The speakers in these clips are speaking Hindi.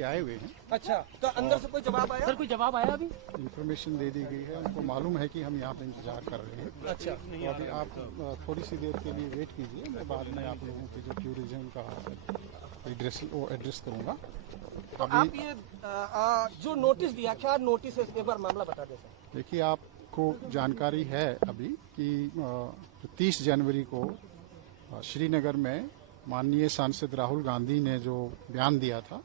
आए हुए हैं। अच्छा, तो अंदर से कोई जवाब आया? सर कोई जवाब आया अभी? इन्फॉर्मेशन दे दी गई है, उनको मालूम है कि हम यहाँ पे इंतजार कर रहे हैं। अच्छा, तो अभी आप थोड़ी सी देर के लिए वेट कीजिए, मैं बाद में आप लोगों की जो टूरिज्म का एड्रेस करूँगा। तो आप ये जो नोटिस दिया, क्या नोटिस है, एक बार मामला बता दें सर। देखिए, आपको जानकारी है अभी कि 30 जनवरी को श्रीनगर में माननीय सांसद राहुल गांधी ने जो बयान दिया था,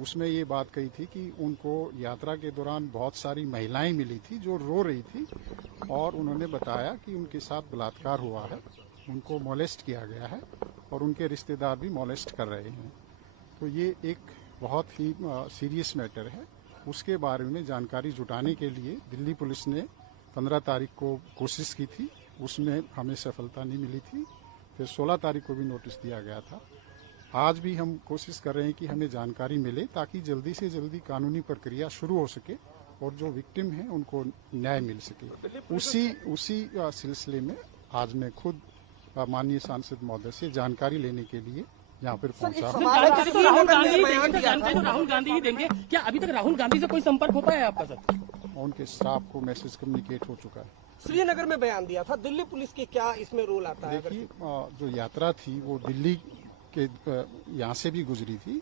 उसमें ये बात कही थी कि उनको यात्रा के दौरान बहुत सारी महिलाएं मिली थी जो रो रही थी और उन्होंने बताया कि उनके साथ बलात्कार हुआ है, उनको मोलेस्ट किया गया है और उनके रिश्तेदार भी मोलेस्ट कर रहे हैं। तो ये एक बहुत ही सीरियस मैटर है। उसके बारे में जानकारी जुटाने के लिए दिल्ली पुलिस ने 15 तारीख को कोशिश की थी, उसमें हमें सफलता नहीं मिली थी। फिर 16 तारीख को भी नोटिस दिया गया था। आज भी हम कोशिश कर रहे हैं कि हमें जानकारी मिले ताकि जल्दी से जल्दी कानूनी प्रक्रिया शुरू हो सके और जो विक्टिम हैं उनको न्याय मिल सके। उसी सिलसिले में आज मैं खुद माननीय सांसद महोदय से जानकारी लेने के लिए यहाँ पर पहुंचा। राहुल गांधी ही देंगे क्या? अभी तक राहुल गांधी से कोई संपर्क हो पाया है आपका सर? उनके स्टाफ को मैसेज कम्युनिकेट हो चुका है। श्रीनगर में बयान दिया था, दिल्ली पुलिस की क्या इसमें रोल आता है? देखिए, जो यात्रा थी वो दिल्ली के यहाँ से भी गुजरी थी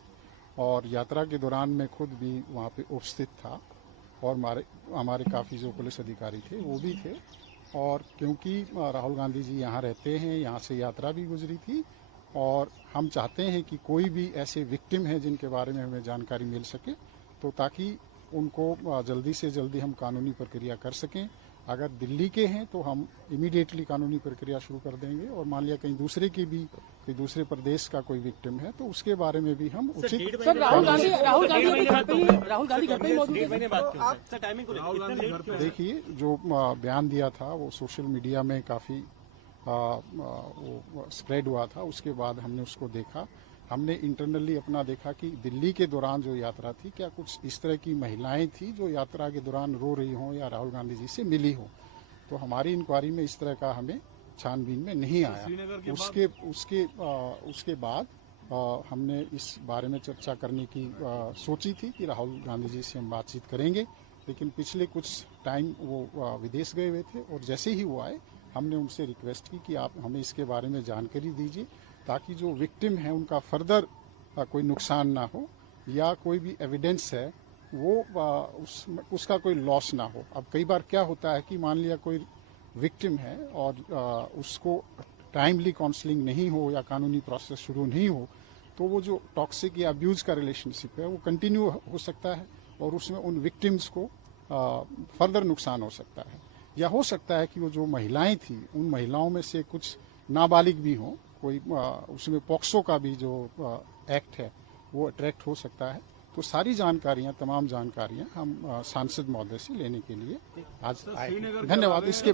और यात्रा के दौरान मैं खुद भी वहाँ पे उपस्थित था और हमारे काफ़ी जो पुलिस अधिकारी थे वो भी थे। और क्योंकि राहुल गांधी जी यहाँ रहते हैं, यहाँ से यात्रा भी गुजरी थी और हम चाहते हैं कि कोई भी ऐसे विक्टिम हैं जिनके बारे में हमें जानकारी मिल सके, तो ताकि उनको जल्दी से जल्दी हम कानूनी प्रक्रिया कर सकें। अगर दिल्ली के हैं तो हम इमीडिएटली कानूनी प्रक्रिया शुरू कर देंगे और मान लिया कहीं दूसरे की भी कोई दूसरे प्रदेश का कोई विक्टिम है तो उसके बारे में भी हम उचित। सर राहुल गांधी घर पे ही मौजूद है। देखिए, जो बयान दिया था वो सोशल मीडिया में काफ़ी स्प्रेड हुआ था। उसके बाद हमने उसको देखा, हमने इंटरनली अपना देखा कि दिल्ली के दौरान जो यात्रा थी, क्या कुछ इस तरह की महिलाएं थी जो यात्रा के दौरान रो रही हों या राहुल गांधी जी से मिली हों। तो हमारी इंक्वायरी में इस तरह का हमें छानबीन में नहीं आया। उसके बाद हमने इस बारे में चर्चा करने की सोची थी कि राहुल गांधी जी से हम बातचीत करेंगे, लेकिन पिछले कुछ टाइम वो विदेश गए हुए थे और जैसे ही वो आए हमने उनसे रिक्वेस्ट की कि आप हमें इसके बारे में जानकारी दीजिए ताकि जो विक्टिम है उनका फर्दर कोई नुकसान ना हो या कोई भी एविडेंस है वो उसका कोई लॉस ना हो। अब कई बार क्या होता है कि मान लिया कोई विक्टिम है और उसको टाइमली काउंसलिंग नहीं हो या कानूनी प्रोसेस शुरू नहीं हो तो वो जो टॉक्सिक या अब्यूज का रिलेशनशिप है वो कंटिन्यू हो सकता है और उसमें उन विक्टिम्स को फर्दर नुकसान हो सकता है। या हो सकता है कि वो जो महिलाएं थी उन महिलाओं में से कुछ नाबालिग भी हों, कोई उसमें पॉक्सो का भी जो एक्ट है वो अट्रैक्ट हो सकता है। तो सारी जानकारियां, तमाम जानकारियां हम सांसद महोदय से लेने के लिए आज आए। धन्यवाद। इसके